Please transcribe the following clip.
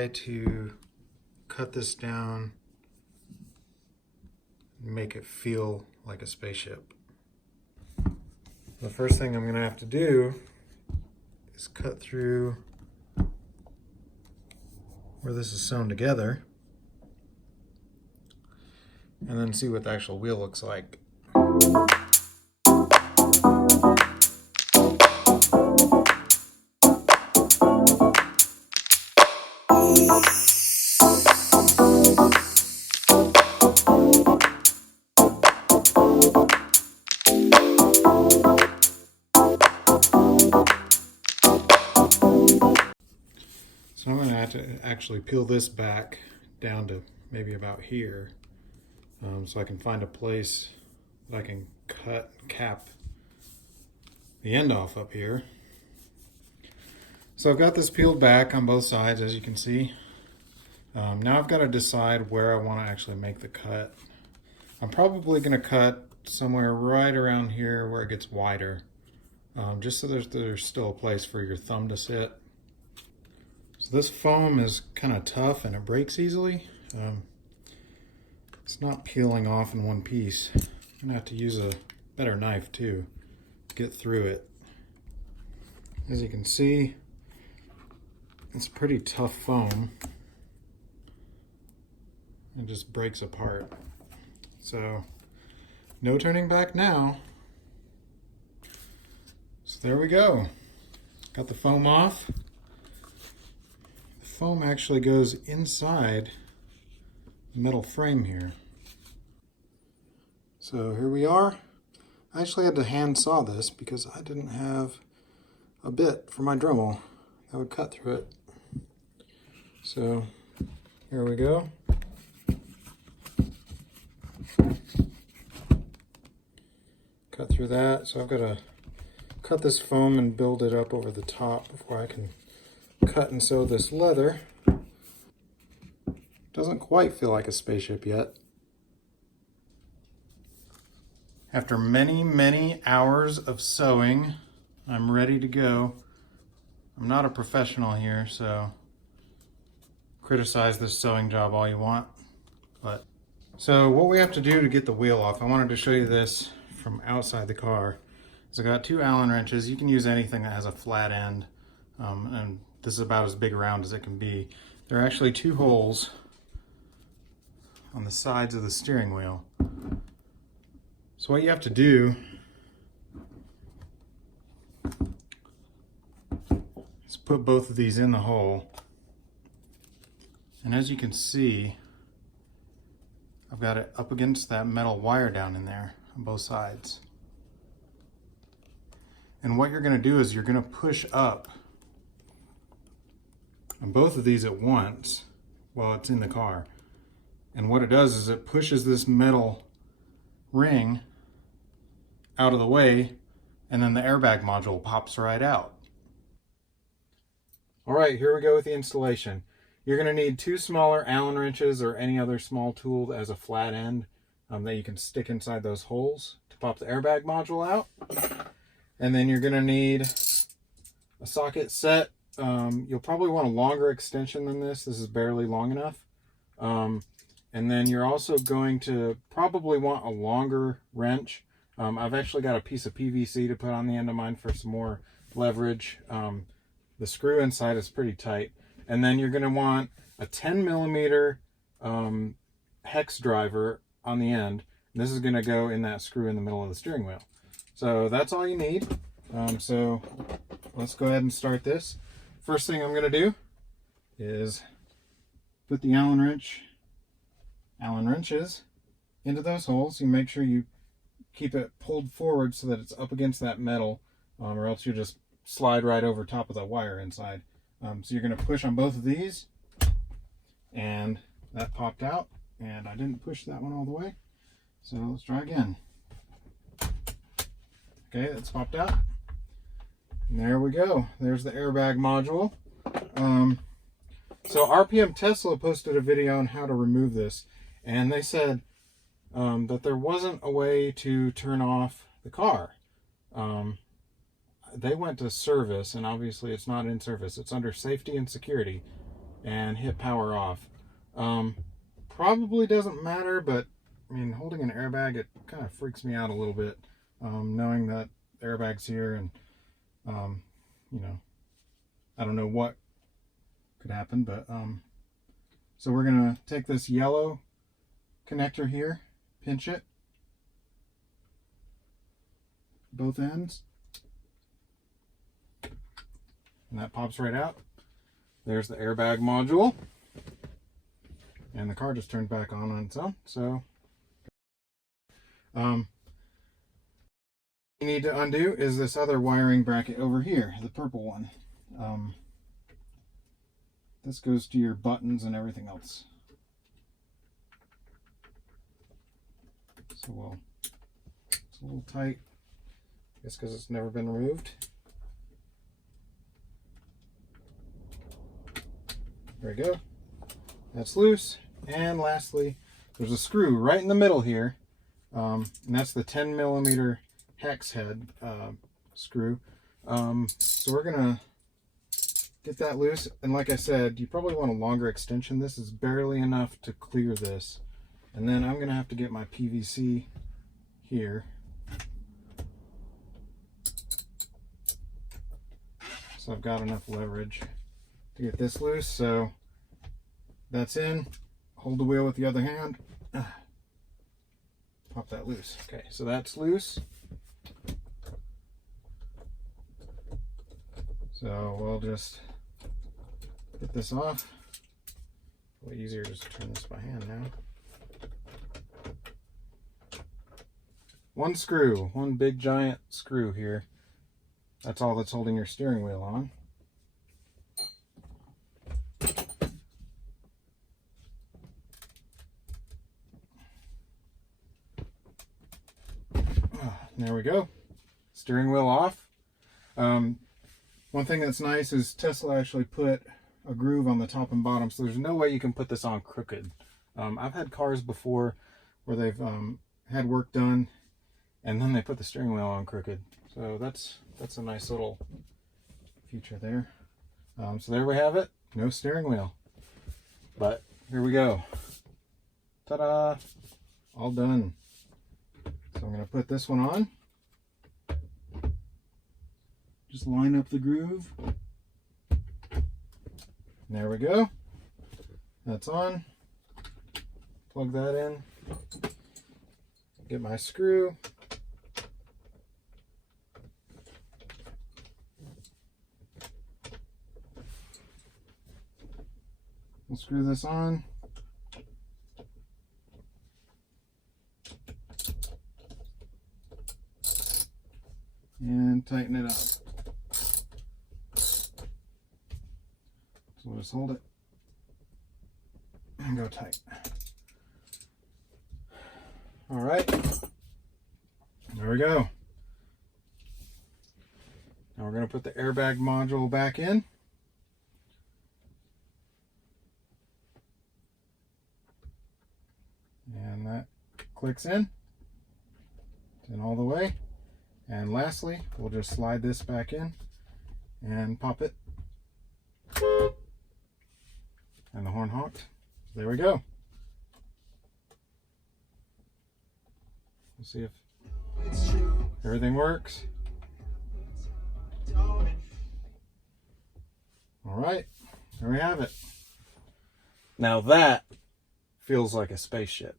try to cut this down and make it feel like a spaceship. The first thing I'm going to have to do is cut through where this is sewn together and then see what the actual wheel looks like. So I'm going to have to actually peel this back down to maybe about here, so I can find a place that I can cut and cap the end off up here. So I've got this peeled back on both sides, as you can see. Now I've got to decide where I want to actually make the cut. I'm probably going to cut somewhere right around here where it gets wider, just so there's still a place for your thumb to sit. So this foam is kind of tough and it breaks easily. It's not peeling off in one piece. I'm gonna have to use a better knife too to get through it. As you can see, it's pretty tough foam. It just breaks apart. So no turning back now. So there we go. Got the foam off. Foam actually goes inside the metal frame here. So here we are. I actually had to hand saw this because I didn't have a bit for my Dremel that would cut through it. So here we go. Cut through that. So I've got to cut this foam and build it up over the top before I can cut and sew this leather. Doesn't quite feel like a spaceship yet. After many hours of sewing, I'm ready to go. I'm not a professional here, so criticize this sewing job all you want. So what we have to do to get the wheel off, I wanted to show you this from outside the car. So I got 2 Allen wrenches. You can use anything that has a flat end, and this is about as big around as it can be. There are actually 2 holes on the sides of the steering wheel. So what you have to do is put both of these in the hole. And as you can see, I've got it up against that metal wire down in there on both sides. And what you're going to do is you're going to push up on both of these at once while it's in the car. And what it does is it pushes this metal ring out of the way, and then the airbag module pops right out. All right, here we go with the installation. You're going to need 2 smaller Allen wrenches or any other small tool that has a flat end that you can stick inside those holes to pop the airbag module out. And then you're going to need a socket set. You'll probably want a longer extension than this. This is barely long enough. And then you're also going to probably want a longer wrench. I've actually got a piece of PVC to put on the end of mine for some more leverage. The screw inside is pretty tight. And then you're going to want a 10mm hex driver on the end. And this is going to go in that screw in the middle of the steering wheel. So that's all you need. So let's go ahead and start this. First thing I'm going to do is put the Allen wrenches into those holes. You make sure you keep it pulled forward so that it's up against that metal, or else you just slide right over top of the wire inside. So you're going to push on both of these, and that popped out, and I didn't push that one all the way. So let's try again. Okay, that's popped out. And there we go. There's the airbag module. So RPM Tesla posted a video on how to remove this, and they said that there wasn't a way to turn off the car. They went to service, and obviously it's not in service. It's under safety and security. and hit power off. Probably doesn't matter, but I mean, holding an airbag, it kind of freaks me out a little bit, knowing that the airbag's here, and you know, I don't know what could happen, but so we're gonna take this yellow connector here, pinch it, both ends, and that pops right out. There's the airbag module, and the car just turned back on its own. So what you need to undo is this other wiring bracket over here, the purple one. This goes to your buttons and everything else. So it's a little tight, I guess because it's never been removed. There we go. That's loose. And lastly, there's a screw right in the middle here, and that's the 10mm hex head screw. So we're gonna get that loose, and like I said, you probably want a longer extension. This is barely enough to clear this, and then I'm gonna have to get my PVC here. So I've got enough leverage to get this loose. So that's in. Hold the wheel with the other hand. Pop that loose. Okay, so that's loose. So we'll just get this off. A little easier just to turn this by hand now. One screw, one big giant screw here. That's all that's holding your steering wheel on. There we go. Steering wheel off. One thing that's nice is Tesla actually put a groove on the top and bottom, so there's no way you can put this on crooked. I've had cars before where they've had work done and then they put the steering wheel on crooked. So that's a nice little feature there. So there we have it. No steering wheel. But here we go. Ta-da! All done. So I'm going to put this one on. Just line up the groove. There we go. That's on. Plug that in. Get my screw. We'll screw this on. And tighten it up. So we'll just hold it and go tight. All right, there we go. Now we're going to put the airbag module back in. And that clicks in. It's in all the way. And lastly, we'll just slide this back in and pop it. And the horn honked. There we go. We'll see if everything works. All right, there we have it. Now that feels like a spaceship.